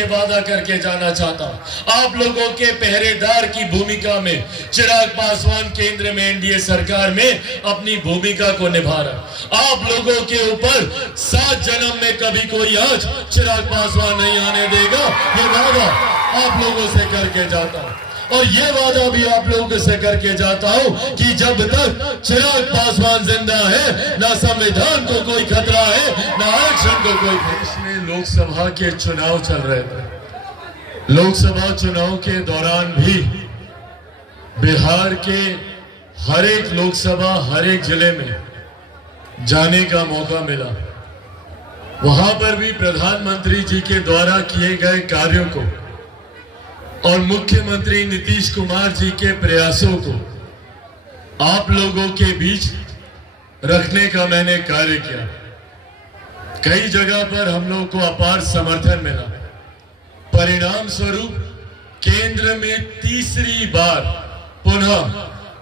ये वादा करके जाना चाहता हूं, आप लोगों के पहरेदार की भूमिका में चिराग पासवान केंद्र में एनडीए सरकार में अपनी भूमिका को निभा रहा। आप लोगों के ऊपर 7 जन्म में कभी कोई आंच चिराग पासवान नहीं आने देगा, ये वादा आप लोगों से करके जाता हूं। और ये वादा भी आप लोगों से करके जाता हूं कि जब तक चिराग पासवान जिंदा है, ना संविधान को कोई खतरा है, ना आरक्षण को कोई। देश में लोकसभा के चुनाव चल रहे थे। लोकसभा चुनाव के दौरान भी बिहार के हर एक लोकसभा, हर एक जिले में जाने का मौका मिला। वहां पर भी प्रधानमंत्री जी के द्वारा किए गए कार्यों को और मुख्यमंत्री नीतीश कुमार जी के प्रयासों को आप लोगों के बीच रखने का मैंने कार्य किया। कई जगह पर हम लोगों को अपार समर्थन मिला। परिणाम स्वरूप केंद्र में तीसरी बार पुनः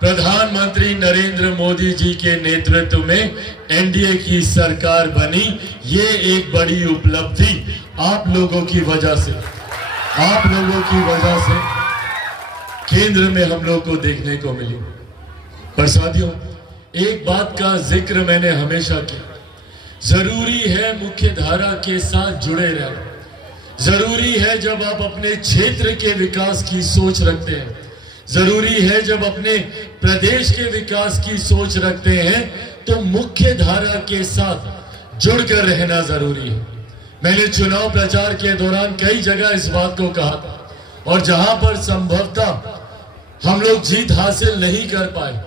प्रधानमंत्री नरेंद्र मोदी जी के नेतृत्व में एनडीए की सरकार बनी। ये एक बड़ी उपलब्धि आप लोगों की वजह से, आप लोगों की वजह से केंद्र में हम लोग को देखने को मिली। पर साथियों, एक बात का जिक्र मैंने हमेशा किया, जरूरी है मुख्य धारा के साथ जुड़े रहना। जरूरी है जब आप अपने क्षेत्र के विकास की सोच रखते हैं, जरूरी है जब अपने प्रदेश के विकास की सोच रखते हैं, तो मुख्य धारा के साथ जुड़कर रहना जरूरी है। मैंने चुनाव प्रचार के दौरान कई जगह इस बात को कहा था, और जहां पर संभवतः हम लोग जीत हासिल नहीं कर पाए,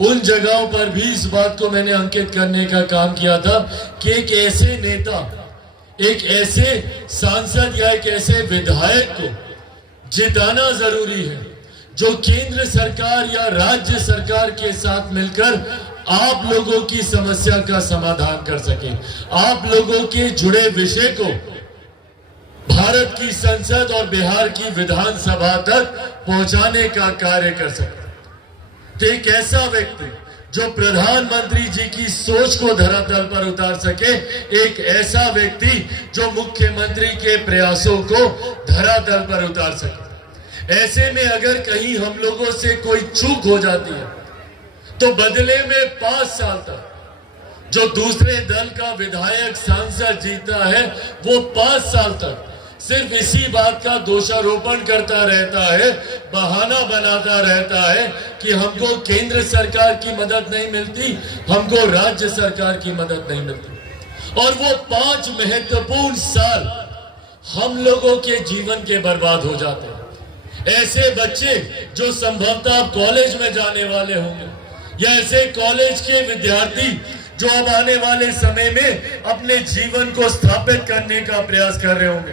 उन जगहों पर भी इस बात को मैंने अंकित करने का काम किया था कि एक ऐसे नेता, एक ऐसे सांसद या एक ऐसे विधायक को जिताना जरूरी है जो केंद्र सरकार या राज्य सरकार के साथ मिलकर आप लोगों की समस्या का समाधान कर सके, आप लोगों के जुड़े विषय को भारत की संसद और बिहार की विधानसभा तक पहुंचाने का कार्य कर सके। तो एक ऐसा व्यक्ति जो प्रधानमंत्री जी की सोच को धरातल पर उतार सके, एक ऐसा व्यक्ति जो मुख्यमंत्री के प्रयासों को धरातल पर उतार सके। ऐसे में अगर कहीं हम लोगों से कोई चूक हो जाती है तो बदले में 5 साल तक जो दूसरे दल का विधायक सांसद जीता है, वो 5 साल तक सिर्फ इसी बात का दोषारोपण करता रहता है, बहाना बनाता रहता है कि हमको केंद्र सरकार की मदद नहीं मिलती, हमको राज्य सरकार की मदद नहीं मिलती। और वो 5 महत्वपूर्ण साल हम लोगों के जीवन के बर्बाद हो जाते हैं। ऐसे बच्चे जो संभवतः कॉलेज में जाने वाले होंगे, या ऐसे कॉलेज के विद्यार्थी जो अब आने वाले समय में अपने जीवन को स्थापित करने का प्रयास कर रहे होंगे,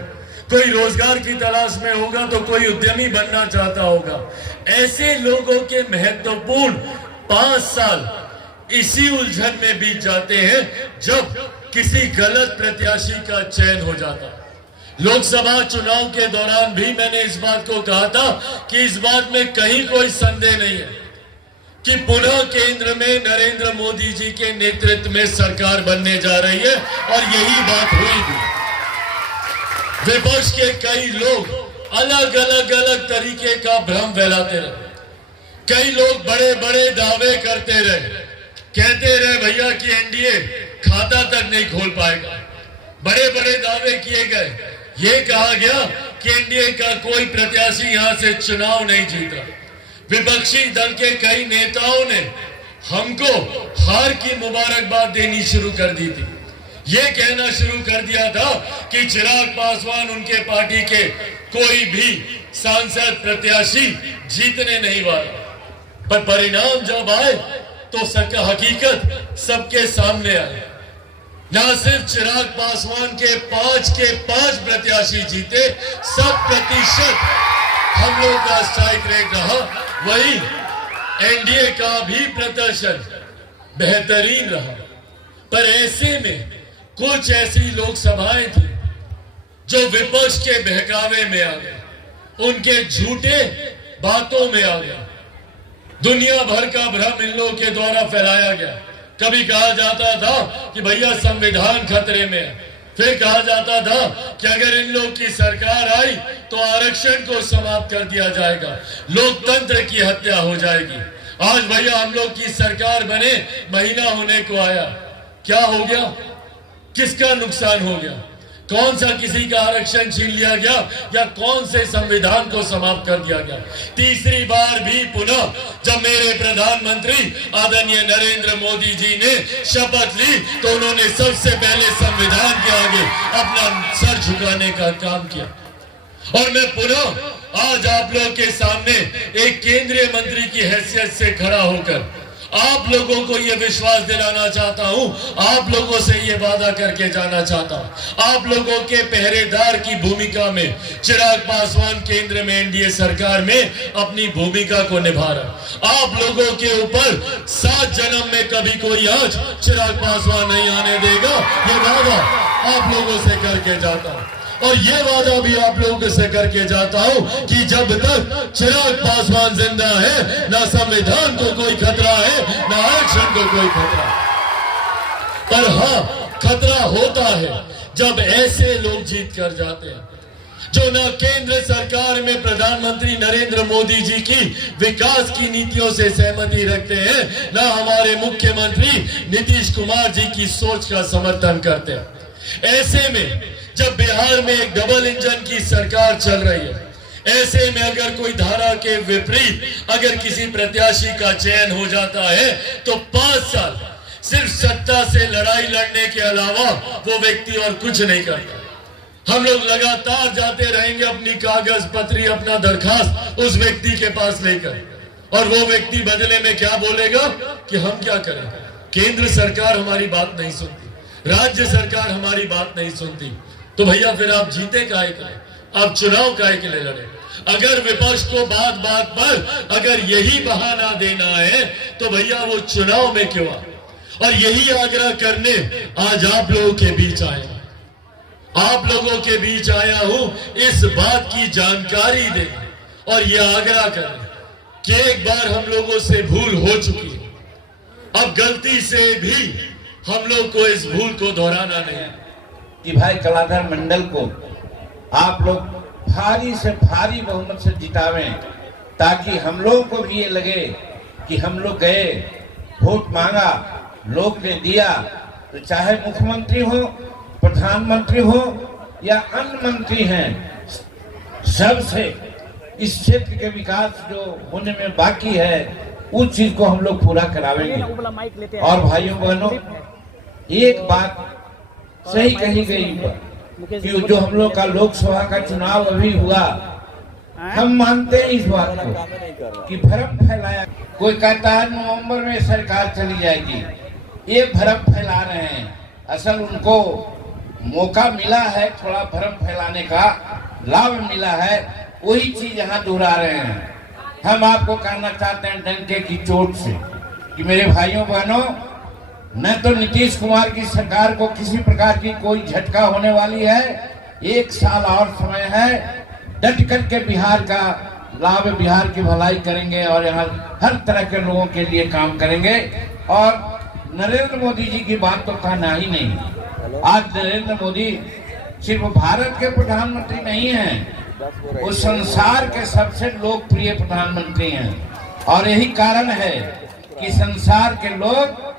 कोई रोजगार की तलाश में होगा तो कोई उद्यमी बनना चाहता होगा। ऐसे लोगों के महत्वपूर्ण 5 साल इसी उलझन में बीत जाते हैं जब किसी गलत प्रत्याशी का चयन हो जाता है। लोकसभा चुनाव के दौरान भी मैंने इस बात को कहा था कि इस बात में कहीं कोई संदेह नहीं है कि पुनः केंद्र में नरेंद्र मोदी जी के नेतृत्व में सरकार बनने जा रही है, और यही बात हुई भी। विपक्ष के कई लोग अलग अलग तरीके का भ्रम फैलाते रहे। कई लोग बड़े बड़े दावे करते रहे, कहते रहे भैया कि एनडीए खाता तक नहीं खोल पाएगा। बड़े बड़े दावे किए गए, ये कहा गया कि एनडीए का कोई प्रत्याशी यहां से चुनाव नहीं जीत रहा। विपक्षी दल के कई नेताओं ने हमको हार की मुबारकबाद देनी शुरू कर दी थी। ये कहना शुरू कर दिया था कि चिराग पासवान, उनके पार्टी के कोई भी सांसद प्रत्याशी जीतने नहीं वाला। पर परिणाम जब आए तो हकीकत सबके सामने आई। न सिर्फ चिराग पासवान के 5 प्रत्याशी जीते, 100% हम लोग का स्ट्राइक रेट रहा। वही एनडीए का भी प्रदर्शन बेहतरीन रहा। पर ऐसे में कुछ ऐसी लोकसभाएं थी जो विपक्ष के बहकावे में आ गए, उनके झूठे बातों में आ गया। दुनिया भर का भ्रम इन लोगों के द्वारा फैलाया गया। कभी कहा जाता था कि भैया संविधान खतरे में है, फिर कहा जाता था कि अगर इन लोग की सरकार आई तो आरक्षण को समाप्त कर दिया जाएगा, लोकतंत्र की हत्या हो जाएगी। आज भैया हम लोग की सरकार बने महीना होने को आया, क्या हो गया? किसका नुकसान हो गया? कौन सा किसी का आरक्षण छीन लिया गया या कौन से संविधान को समाप्त कर दिया गया? तीसरी बार भी पुनः जब मेरे प्रधानमंत्री आदरणीय नरेंद्र मोदी जी ने शपथ ली तो उन्होंने सबसे पहले संविधान के आगे अपना सर झुकाने का काम किया। और मैं पुनः आज आप लोग के सामने एक केंद्रीय मंत्री की हैसियत से खड़ा होकर आप लोगों को यह विश्वास दिलाना चाहता हूं, आप लोगों से यह वादा करके जाना चाहता हूं, आप लोगों के पहरेदार की भूमिका में चिराग पासवान केंद्र में एनडीए सरकार में अपनी भूमिका को निभा रहा। आप लोगों के ऊपर 7 जन्म में कभी कोई आज चिराग पासवान नहीं आने देगा, ये वादा आप लोगों से करके जाता हूं। और ये वादा भी आप लोगों से करके जाता हूं कि जब तक चिराग पासवान जिंदा है, ना संविधान को कोई खतरा है, ना आरक्षण को कोई खतरा। पर हाँ, खतरा होता है जब ऐसे लोग जीत कर जाते हैं जो न केंद्र सरकार में प्रधानमंत्री नरेंद्र मोदी जी की विकास की नीतियों से सहमति रखते हैं, न हमारे मुख्यमंत्री नीतीश कुमार जी की सोच का समर्थन करते हैं। ऐसे में जब बिहार में एक डबल इंजन की सरकार चल रही है, ऐसे में अगर कोई धारा के विपरीत अगर किसी प्रत्याशी का चयन हो जाता है तो 5 साल सिर्फ सत्ता से लड़ाई लड़ने के अलावा वो व्यक्ति और कुछ नहीं करता। हम लोग लगातार जाते रहेंगे अपनी कागज पत्री, अपना दरखास्त उस व्यक्ति के पास लेकर, और वो व्यक्ति बदले में क्या बोलेगा कि हम क्या करें, केंद्र सरकार हमारी बात नहीं सुनती, राज्य सरकार हमारी बात नहीं सुनती। तो भैया फिर आप जीते काहे के लिए, आप चुनाव काहे के लिए लड़े? अगर विपक्ष को बात बात पर अगर यही बहाना देना है तो भैया वो चुनाव में क्यों आ? और यही आग्रह करने आज आप लोगों के बीच आए, आप लोगों के बीच आया हूं इस बात की जानकारी दे और यह आग्रह करें कि एक बार हम लोगों से भूल हो चुकी है, अब गलती से भी हम लोग को इस भूल को दोहराना नहीं कि भाई कलाधर मंडल को आप लोग भारी से भारी बहुमत से जितावें, ताकि हम लोगों को भी ये लगे कि हम लोग गए, वोट मांगा, लोग ने दिया, तो चाहे मुख्यमंत्री हो, प्रधानमंत्री हो या अन्य मंत्री हैं, सबसे इस क्षेत्र के विकास जो होने में बाकी है उस चीज को हम लोग पूरा करावेंगे। और भाइयों बहनों, एक बात सही कही गई कि जो हम लोग का लोकसभा का चुनाव अभी हुआ, हम मानते हैं इस बात को कि भ्रम फैलाया। कोई कहता है नवंबर में सरकार चली जाएगी, ये भ्रम फैला रहे हैं। असल उनको मौका मिला है, थोड़ा भ्रम फैलाने का लाभ मिला है, वही चीज यहाँ दोहरा रहे हैं। हम आपको कहना चाहते हैं डंके की चोट से कि मेरे भाइयों बहनों, न तो नीतीश कुमार की सरकार को किसी प्रकार की कोई झटका होने वाली है, 1 साल और समय है, डट कर के बिहार का लाभ, बिहार की भलाई करेंगे और यहाँ हर तरह के लोगों के लिए काम करेंगे। और नरेंद्र मोदी जी की बात तो कहना ही नहीं। आज नरेंद्र मोदी सिर्फ भारत के प्रधानमंत्री नहीं हैं, वो संसार के सबसे लोकप्रिय प्रधानमंत्री हैं। और यही कारण है कि संसार के लोग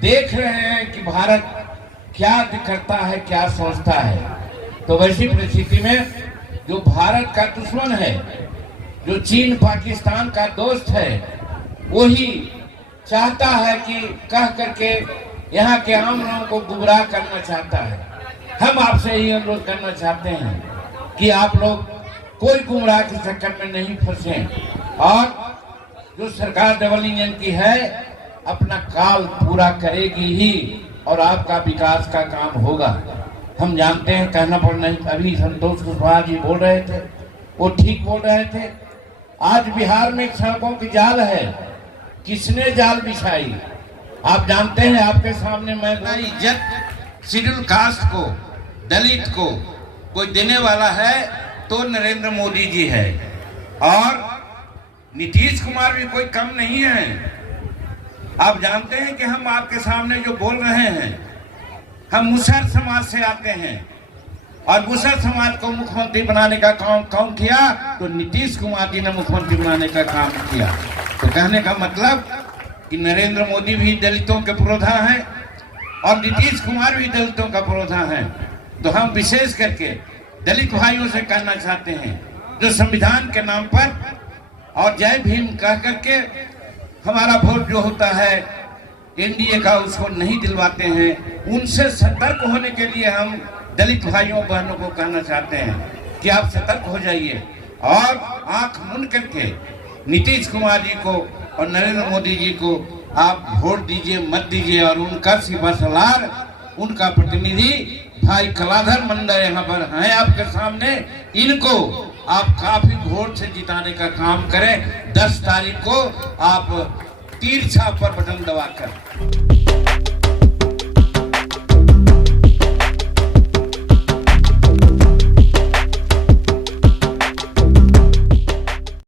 देख रहे हैं कि भारत क्या करता है, क्या सोचता है। तो वैसी परिस्थिति में जो भारत का दुश्मन है, जो चीन पाकिस्तान का दोस्त है, वही चाहता है कि कह करके यहाँ के आम लोगों को गुमराह करना चाहता है। हम आपसे यही अनुरोध करना चाहते हैं कि आप लोग कोई गुमराह के चक्कर में नहीं फंसे, और जो सरकार डबल इंजन की है अपना काल पूरा करेगी ही और आपका विकास का काम होगा। हम जानते हैं, कहना पड़ नहीं, अभी संतोष कुशवाहा जी बोल रहे थे, वो ठीक बोल रहे थे। आज बिहार में सड़कों की जाल है, किसने जाल बिछाई? आप जानते हैं, आपके सामने मैं इज्जत शेड्यूल कास्ट को, दलित को कोई देने वाला है तो नरेंद्र मोदी जी है, और नीतीश कुमार भी कोई कम नहीं है। आप जानते हैं कि हम आपके सामने जो बोल रहे हैं, हम मुसहर समाज से आते हैं और मुसहर समाज को मुख्यमंत्री बनाने का काम कौन किया? तो नीतीश कुमार जी ने मुख्यमंत्री बनाने का काम किया। तो कहने का मतलब कि नरेंद्र मोदी भी दलितों के पुरोधा हैं और नीतीश कुमार भी दलितों का पुरोधा है। तो हम विशेष करके दलित भाइयों से कहना चाहते हैं, जो संविधान के नाम पर और जय भीम कह करके हमारा वोट जो होता है एनडीए का उसको नहीं दिलवाते हैं, उनसे सतर्क होने के लिए हम दलित भाइयों बहनों को कहना चाहते हैं कि आप सतर्क हो जाइए और आंख मूंद करके नीतीश कुमार जी को और नरेंद्र मोदी जी को आप वोट दीजिए, मत दीजिए। और उनका सीमा सलार, उनका प्रतिनिधि भाई कलाधर मंडल यहाँ पर हैं आपके सामने, इनको आप काफी वोट से जिताने का काम करें। 10 तारीख को आप तीर छाप पर बटन दबाकर